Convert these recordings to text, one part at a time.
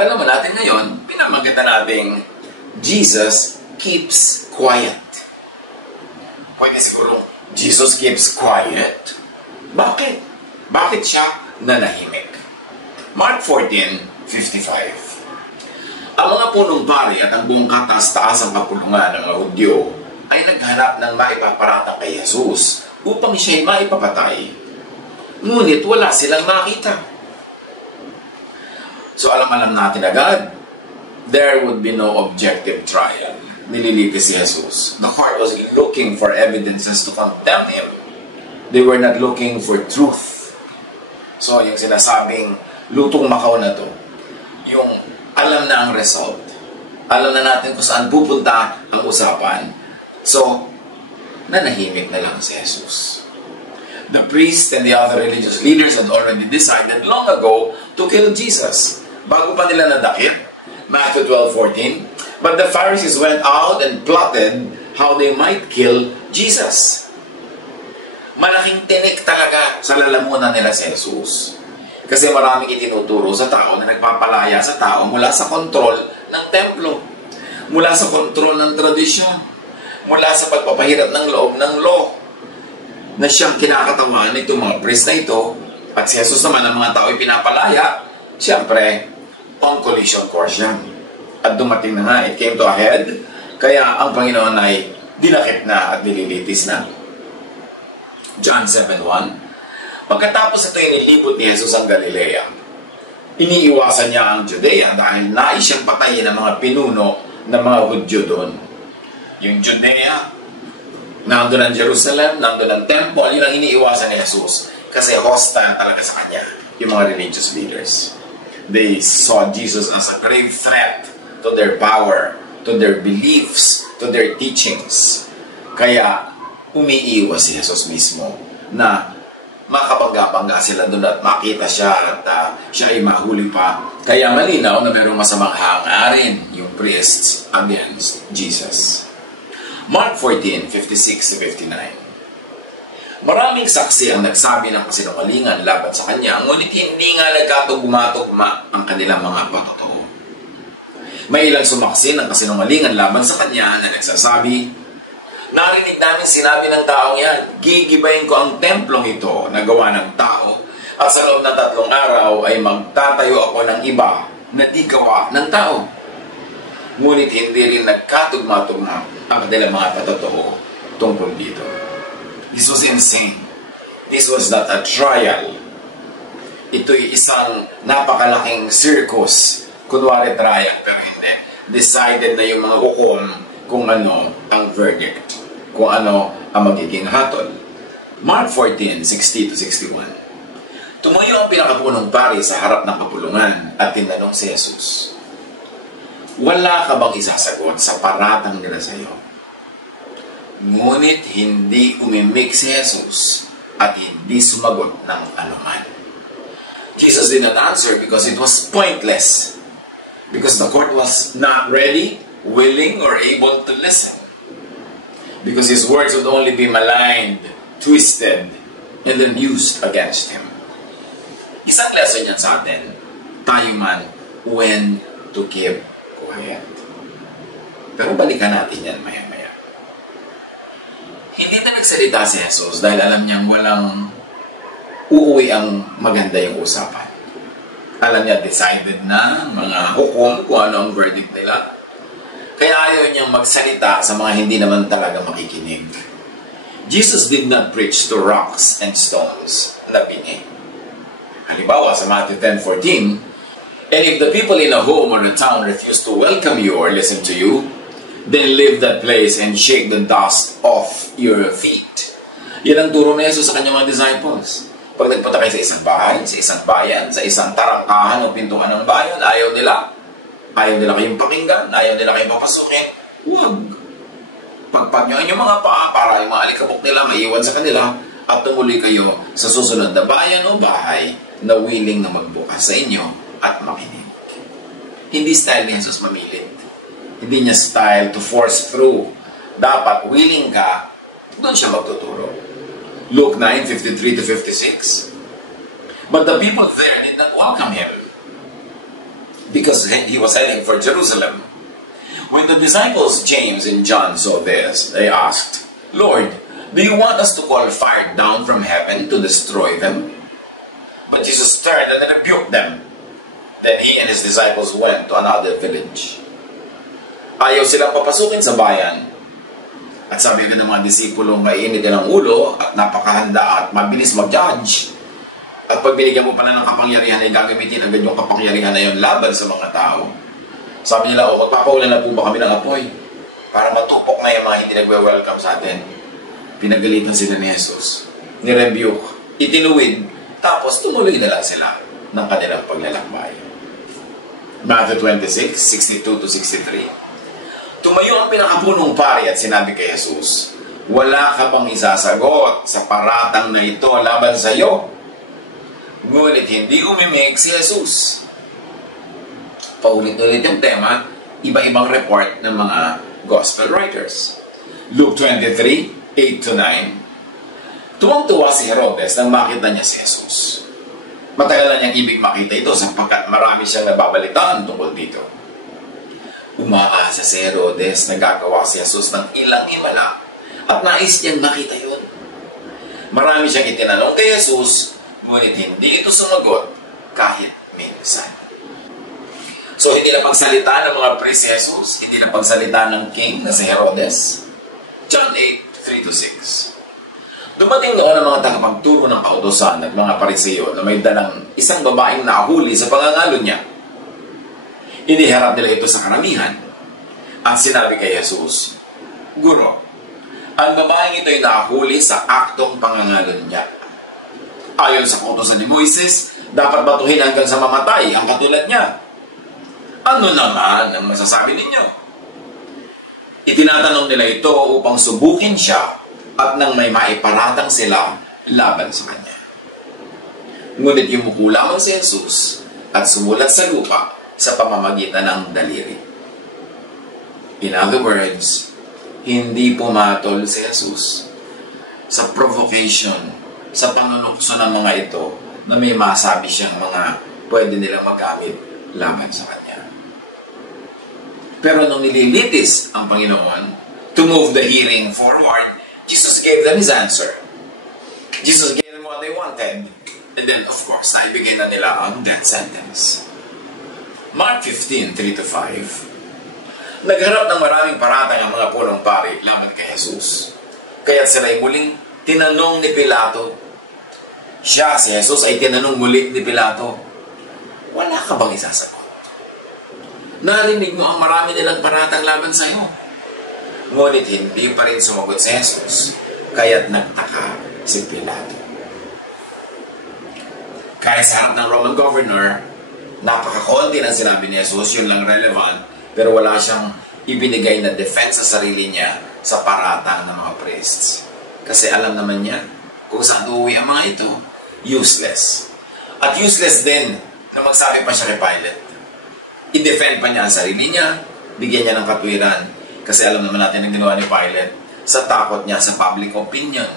Pag-aaralan naman natin ngayon, pinamagitan nating Jesus keeps quiet. Pwede siguro, Jesus keeps quiet? Bakit? Bakit siya nanahimik? Mark 14:55. Ang mga punong pari at ang buong kataas-taasang kapulungan ng mga Hudyo ay naghanap ng maipaparatang kay Jesus upang siya'y maipapatay. Ngunit wala silang makita. So alam natin agad, there would be no objective trial. Nililigtas si Jesus. The court was looking for evidences to condemn him. They were not looking for truth. So yung sinasabing lutong Macau na to, yung alam na ang result. Alam na natin kung saan pupunta ang usapan. So, nanahimik na lang si Jesus. The priest and the other religious leaders had already decided long ago to kill Jesus. Bago pa nila nadakip, Matthew 12:14. But the Pharisees went out and plotted how they might kill Jesus. Malaking tinik talaga sa lalamunan nila si Jesus. Kasi maraming itinuturo sa tao na nagpapalaya sa tao mula sa kontrol ng templo, mula sa kontrol ng tradisyon, mula sa pagpapahirap ng loob ng law, na siyang kinakatawan nitong mga priest na ito, at si Jesus naman ang mga tao ay pinapalaya, siyempre, on collision course yan. At dumating na nga, it came to a head, kaya ang Panginoon ay dinakip na at nililitis na. John 7:1. Pagkatapos ito inilibot ni Jesus ang Galilea, iniiwasan niya ang Judea dahil nais siyang patayin ng mga pinuno ng mga Hudyo doon. Yung Judea, nandun ang Jerusalem, nandun ang temple, yun ang iniiwasan ni Jesus. Kasi hostile talaga sa kanya, yung mga religious leaders. They saw Jesus as a grave threat to their power, to their beliefs, to their teachings. Kaya, umiiwas si Jesus mismo na makabangga-bangga sila doon at makita siya at siya ay mahuli pa. Kaya malinaw na mayroong masamang hangarin yung priests against Jesus. Mark 14:56-59. Maraming saksi ang nagsabi ng kasinungalingan laban sa kanya, ngunit hindi nga nagkatugma-tugma ang kanilang mga patotoo. May ilang sumaksi ng kasinungalingan laban sa kanya na nagsasabi, narinig namin sinabi ng taong yan, gigibayin ko ang templong ito na gawa ng tao at sa loob ng 3 araw ay magtatayo ako ng iba na di gawa ng tao. Ngunit hindi rin nagkatugma-tugma ang kanilang mga patotoo tungkol dito. This was insane. This was not a trial. Ito'y isang napakalaking circus. Kunwari trial, pero hindi. Decided na yung mga hukom kung ano ang verdict, kung ano ang magiging hatol. Mark 14:60-61. Tumayo ang pinakapunong pari sa harap ng kapulungan at tinanong si Jesus, wala ka bang isasagot sa paratang nila sa iyo? Ngunit hindi umimik si Jesus at hindi sumagot ng anuman. Jesus did not answer because it was pointless. Because the court was not ready, willing, or able to listen. Because his words would only be maligned, twisted, and then used against him. Isang lesson yan sa atin, tayo man, when to keep quiet. Pero balikan natin yan maya-maya. Hindi na nagsalita si Jesus dahil alam niyang walang uuwi ang maganda yung usapan. Alam niya, decided na mga hukom kung ano ang verdict nila. Kaya ayaw niyang magsalita sa mga hindi naman talaga makikinig. Jesus did not preach to rocks and stones na bini. Halimbawa sa Matthew 10:14, and if the people in a home or a town refuse to welcome you or listen to you, then leave that place and shake the dust off your feet. Yan ang turo ni Jesus sa kanyang mga disciples. Pag nagpunta kayo sa isang bahay, sa isang bayan, sa isang tarangkahan o pintuan ng bayan, ayaw nila kayong pakinggan, ayaw nila kayong papasukin, huwag. Pagpag nyo ang inyong mga paa para yung mga alikabok nila maiwan sa kanila at tumuloy kayo sa susunod na bayan o bahay na willing na magbukas sa inyo at makinig. Hindi style ni Jesus mamilit. Hindi niya style to force through. Dapat willing ka, doon siya magtuturo. Luke 9:53-56. But the people there did not welcome him. because he was heading for Jerusalem. When the disciples James and John saw this, they asked, "Lord, do you want us to call fire down from heaven to destroy them?" But Jesus turned and rebuked them. Then he and his disciples went to another village. Ayaw silang papasukin sa bayan. At sabi rin ng mga disipulong mainit ng ulo at napakahanda at mabilis mag-judge. At pag binigyan mo pala ng kapangyarihan ay gagamitin agad yung kapangyarihan na yun laban sa mga tao. Sabi nila, magpapaulan na po ba kami ng apoy para matupok na yung mga hindi nagwe-welcome sa atin. Pinagalitan sila ni Jesus, ni-rebuke, itinuwid, tapos tumuloy na lang sila ng kanilang paglalakbay. Matthew 26, 62-63. Tumayo ang pinakapunong pari at sinabi kay Jesus, "Wala ka bang isasagot sa paratang na ito laban sa iyo?" Ngunit hindi umimik si Jesus. Paulit-ulit yung tema, iba-ibang report ng mga gospel writers. Luke 23, 8-9. Tuwang-tuwa si Herodes nang makita niya si Jesus. Matagal na niyang ibig makita ito sapagkat marami siyang nababalitaan tungkol dito. Umaasa si Herodes na gagawa si Jesus ng ilang himala at nais niyang makita yun. Marami siyang itinanong kay Jesus, ngunit hindi ito sumagot kahit minsan. So, hindi na pagsalita ng mga priest si Jesus, hindi na pagsalita ng king na si Herodes. John 8, 3-6. Dumating noon ang mga tagapagturo ng kautusan at mga Pariseo na may dalang isang babaeng nahuli sa pangangalo niya. Iniharap nila ito sa karamihan at sinabi kay Jesus, "Guro, ang babaeng ito ay nahuli sa aktong pangangalo niya. Ayon sa kautusan ni Moises, dapat batuhin hanggang sa mamatay ang katulad niya. Ano naman ang masasabi ninyo?" Itinatanong nila ito upang subukin siya at nang may maiparatang sila laban sa kanya. Ngunit yumuko lamang si Jesus at sumulat sa lupa sa pamamagitan ng daliri. In other words, hindi pumatol si Jesus sa provocation, sa panunukso ng mga ito na may masabi siyang mga pwede nilang magamit laban sa kanya. Pero nung nililitis ang Panginoon to move the hearing forward, Jesus gave them His answer. Jesus gave them what they wanted. And then, of course, naibigay na nila ang death sentence. Mark 15, 3-5. Nagharap ng maraming paratang ang mga punong pari laban kay Jesus. Kaya't sila'y muling tinanong ni Pilato. Siya, si Jesus, ay tinanong muli ni Pilato, "Wala ka bang isasagot? Narinig mo ang marami nilang paratang laban sa iyo." Ngunit hindi pa rin sumagot si Jesus, kaya't nagtaka si Pilato. Kaya sa harap ng Roman governor, napakakonti ng sinabi ni Jesus, yun lang relevant, pero wala siyang ibinigay na defense sa sarili niya sa paratang ng mga priests. Kasi alam naman niya kung saan uuwi ang mga ito, useless. At useless din na magsabi pa siya kay Pilate. I-defend pa niya ang sarili niya, bigyan niya ng katwiran, kasi alam naman natin ang ginawa ni Pilate sa takot niya sa public opinion,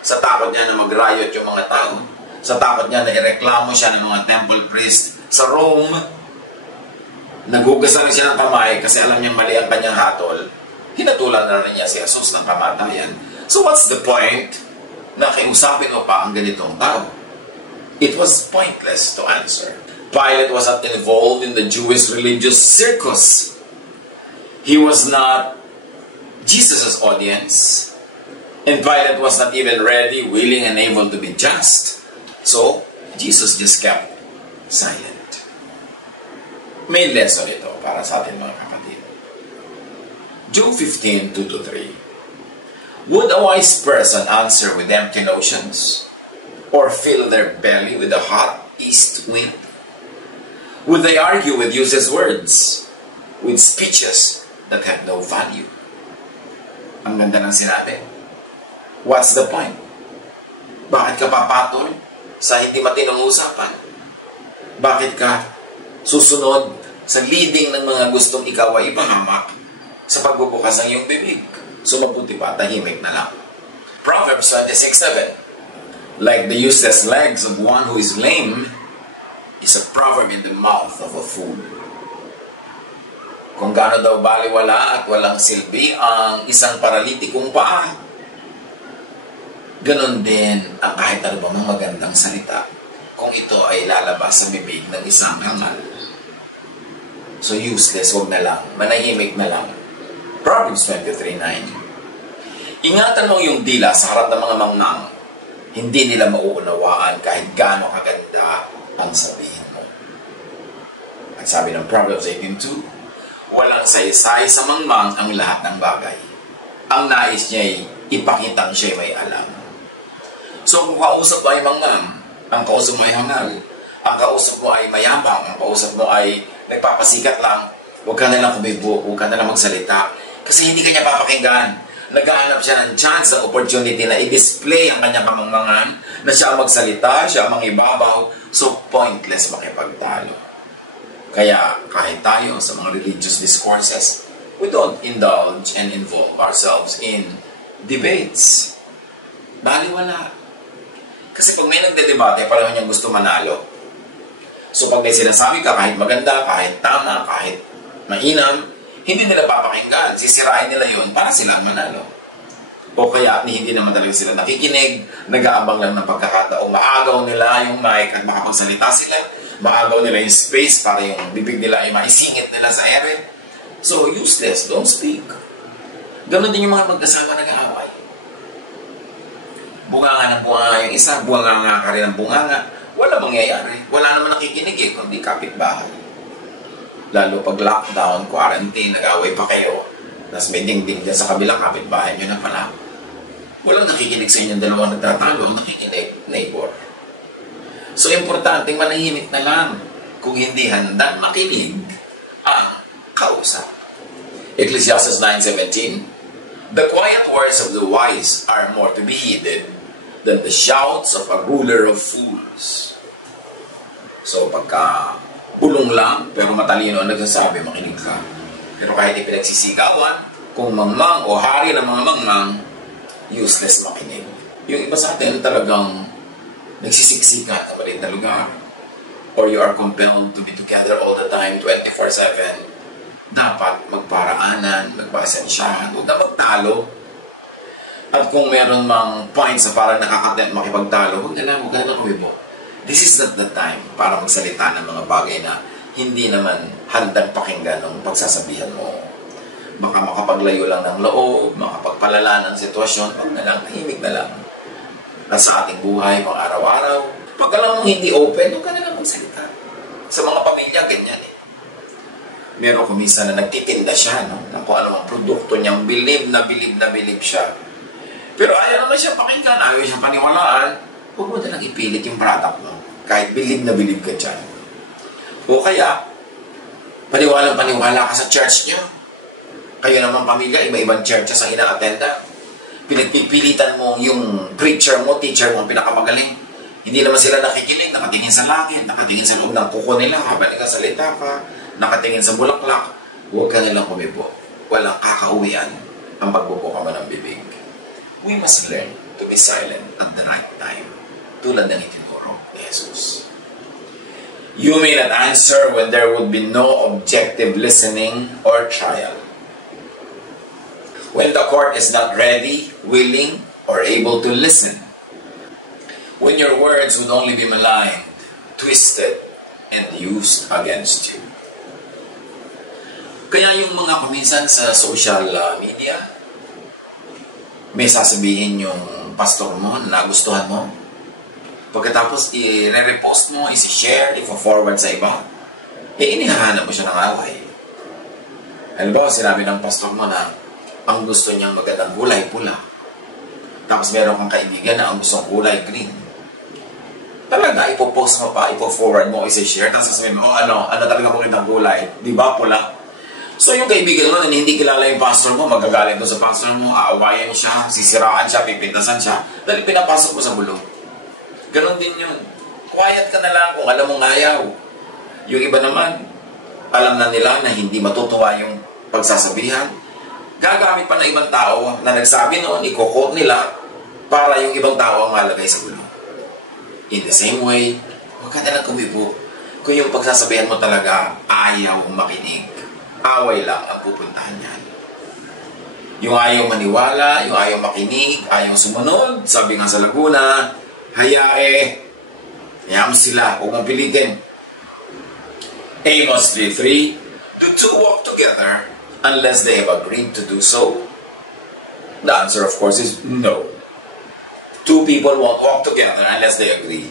sa takot niya na mag-riot yung mga tao, sa takot niya na ireklamo siya ng mga temple priest sa Rome. Naghugasan siya ng kamay kasi alam niyang mali ang kanyang hatol. Hinatulan na rin niya si Jesus ng kamatayan. So what's the point na kiusapin mo pa ang ganitong tao? It was pointless to answer. Pilate was not involved in the Jewish religious circus. He was not Jesus' audience. And Pilate was not even ready, willing, and able to be just. So, Jesus just kept silent. May lesson ito para sa atin mga kapatid. Job 15, 2-3. Would a wise person answer with empty notions? Or fill their belly with a hot east wind? Would they argue with useless words? With speeches that have no value? Ang ganda ng sinabi. What's the point? Bakit ka papatol sa hindi matinong usapan? Bakit ka susunod sa leading ng mga gustong ikaw ay ipahamak sa pagbubukas ng iyong bibig? So mabuti pa, tahimik na lang. Proverbs 26:7. Like the useless legs of one who is lame, is a proverb in the mouth of a fool. Kung gaano daw baliwala at walang silbi ang isang paralitikong paa, ganon din ang kahit ano bang magandang salita kung ito ay lalabas sa bibig ng isang hangal. So useless, huwag na lang. Manahimik na lang. Proverbs 23:9. Ingatan mo yung dila sa harap ng mga mangnang. Hindi nila mauunawaan kahit gaano kaganda ang sabihin mo. At sabi ng Proverbs 18:2, walang saysay sa mangmang ang lahat ng bagay. Ang nais niya ay ipakitang siya may alam. So kung kausap mo ay mangmang, ang kausap mo ay hangal, ang kausap mo ay mayabang, ang kausap mo ay nagpapasikat lang, huwag ka na lang kumibo, huwag ka na lang magsalita. Kasi hindi ka niya papakinggan. Naghahanap siya ng chance, ng opportunity na i-display ang kanyang kamangmangan, na siya ang magsalita, siya ang mangibabaw, so pointless makipagtalo. Kaya kahit tayo sa mga religious discourses, we don't indulge and involve ourselves in debates. Baliwala. Kasi pag may nagdedebate, pareho niyang gusto manalo. So pag may sinasabi ka, kahit maganda, kahit tama, kahit mainam, hindi nila papakinggan. Sisirain nila yun para silang manalo. O kaya hindi naman talaga sila nakikinig, nag-aabang lang ng pagkakataong maagaw nila yung mic at makapagsalita sila. Maagaw nila yung space para yung bibig nila ay maisingit nila sa ere. So useless, don't speak. Ganon din yung mga mag-asawa nag-aaway. Bunganga ng bunganga yung isa, bunganga ka rin ng bunganga. Wala mangyayari. Wala naman nakikinig kundi kapitbahay. Lalo pag lockdown, quarantine, nag-away pa kayo, tapos may ding-ding dyan sa kabilang kapitbahay nyo na pala. Walang nakikinig sa inyong dalawang nagtatalo, ang nakikinig, neighbor. So, importante, manahimik na lang kung hindi handa makinig ang kausap. Ecclesiastes 9:17, the quiet words of the wise are more to be heeded than the shouts of a ruler of fools. So, pagka ulong lang, pero matalino ang nagsasabi, makinig ka. Pero kahit ipinagsisigawan, kung mangmang o hari ng mga mangmang, useless makinig. Yung iba sa atin talagang nagsisiksikan sa maliit na lugar, or you are compelled to be together all the time, 24/7, dapat magparaanan, magpasensyahan, huwag na magtalo. At kung meron mang points na parang nakakatent makipagtalo, huwag na kumibo. This is not the time para magsalita ng mga bagay na hindi naman handang pakinggan ng pagsasabihan mo. Baka makapaglayo lang ng loob, makapagpalala ng sitwasyon, huwag na lang, tahimik na lang. At sa ating buhay, pang araw-araw, pag alam mo hindi open, huwag ka na lang magsalita. Sa mga pamilya, ganyan Meron ko minsan na nagtitinda siya, ng kung ano ang produkto niyang bilib na bilib siya. Pero ayaw naman siya pakinggan, ayaw siya paniwalaan, huwag mo na lang ipilit yung product mo. Kahit bilib na bilib ka dyan. O kaya, paniwala ka sa church niyo. Kayo naman pamilya, iba-ibang churches ang ina-attendan. Pinagpipilitan mo yung preacher mo, teacher mo, pinakamagaling. Hindi naman sila nakikinig, nakatingin sa langit, nakatingin sa loob ng kuko nila, habang nakasalita ka, nakatingin sa bulaklak. Huwag ka nilang kumibo. Walang kakauwian ang pagbubuka mo ng bibig. We must learn to be silent at the right time. Tulad ng itinuro ni Jesus. You may not answer when there would be no objective listening or trial. When the court is not ready, willing, or able to listen. When your words would only be maligned, twisted, and used against you. Kaya yung mga kuminsan sa social media, may sasabihin yung pastor mo na nagustuhan mo. Pagkatapos i-repost mo, i-share, i-forward sa iba, inihahanap mo siya ng away. Halimbawa, sinabi ng pastor mo na ang gusto niyang magandang kulay, pula. Tapos meron kang kaibigan na ang gustong kulay, green. Talaga, ipopost mo pa, ipo-forward mo, i-share, tapos sasabihin mo, ano talaga magandang kulay? Di ba, pula? So yung kaibigan mo na hindi kilala yung pastor mo, magagalit doon sa pastor mo, aawayan siya, sisiraan siya, pipintasan siya, dahil pinapasok mo sa bulong. Ganon din yun. Quiet ka na lang kung alam mong ayaw. Yung iba naman, alam na nila na hindi matutuwa yung pagsasabihan. Gagamit pa ng ibang tao na nagsabi noon, i-quote nila para yung ibang tao ang malagay sa gulo. In the same way, huwag ka na lang kumibo. Kung yung pagsasabihan mo talaga, ayaw makinig, away lang ang pupuntahan niyan. Yung ayaw maniwala, yung ayaw makinig, ayaw sumunod, sabi nga sa Laguna, hayaan mo sila, huwag mong pilitin. Amos 3:3, do two walk together unless they have agreed to do so? The answer, of course, is no. Two people won't walk together unless they agree.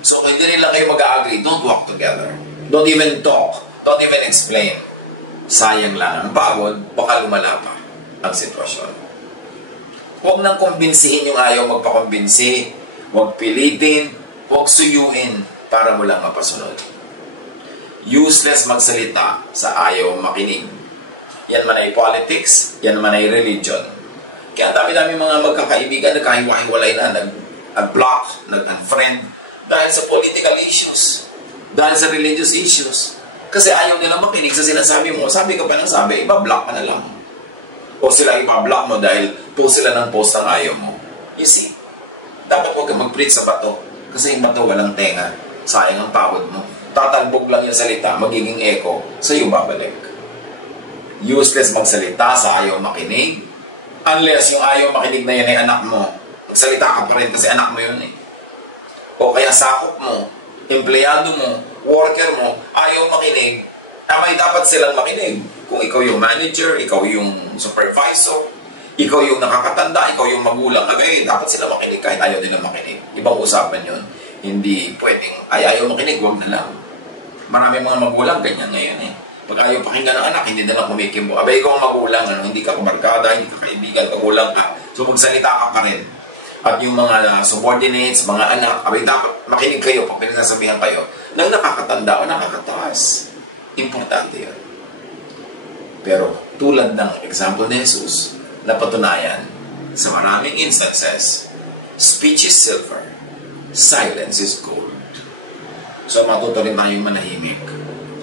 So kung hindi nila kayo mag-agree, don't walk together. Don't even talk. Don't even explain. Sayang lang ang pagod, baka lumala pa ang sitwasyon. Huwag nang kumbinsihin yung ayaw magpakumbinsi. Huwag pilitin, huwag suyuin para mo lang mapasunod. Useless magsalita sa ayaw makinig. Yan man ay politics, yan man ay religion. Kaya dami-dami mga magkakaibigan, nagkahiwa-hiwalay na, nag-block, nag-unfriend, dahil sa political issues, dahil sa religious issues. Kasi ayaw nila makinig sa sinasabi mo. Sabi ka pa ng sabi, iba-block ka na lang. O sila iba-block mo dahil post sila ng post ng ayaw mo. You see, dapat huwag ka mag-preach sa bato. Kasi yung bato walang tenga. Sayang ang pagod mo. Tatalbog lang yung salita, magiging echo, sa iyo babalik. Useless magsalita sa ayaw makinig. Unless yung ayaw makinig na yan ay anak mo. Magsalita ka pa rin kasi anak mo yun eh. O kaya sakop mo, empleyado mo, worker mo, ayaw makinig, may dapat silang makinig. Kung ikaw yung manager, ikaw yung supervisor, ikaw yung nakakatanda, ikaw yung magulang, dapat sila makinig kahit ayaw nila makinig. Ibang usapan yun. Hindi pwedeng, ayaw makinig, huwag na lang. Marami mga magulang, ganyan ngayon eh. Pag ayaw pakinggan ng anak, hindi na lang kumikimbo. Ikaw ang magulang, hindi ka kabarkada, hindi ka kaibigan, kagulang ka. So magsalita ka pa rin. At yung mga subordinates, mga anak, dapat makinig kayo pag pinasasabihan kayo ng nakakatanda o nakakataas. Importante yun. Pero tulad ng example ni Jesus, napatunayan sa maraming instances, speech is silver, silence is gold. So matuto rin tayong manahimik.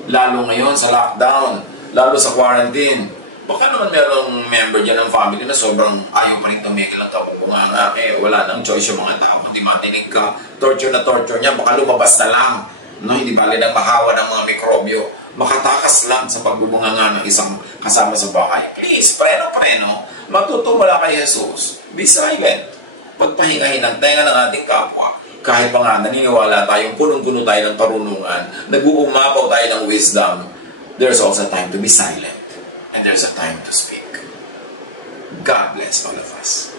Lalo ngayon sa lockdown, lalo sa quarantine. Baka naman merong member dyan ng family na sobrang ayaw pa rin tumigil ang kabubunganga. Wala nang choice yung mga tao. Kung di matinig ka, torture na torture niya, baka lumabas na lang. No, hindi bali ng mahawa ng mga mikrobyo. Makatakas lang sa pagbubunganga ng isang kasama sa bahay. Please, preno, matuto mula kay Jesus. Be silent. Pagpahingahin ang tenga ng ating kapwa. Kahit pa nga naniniwala tayong punong-puno tayo ng karunungan, nag-uumapaw tayo ng wisdom, there's also time to be silent. And there's a time to speak. God bless all of us.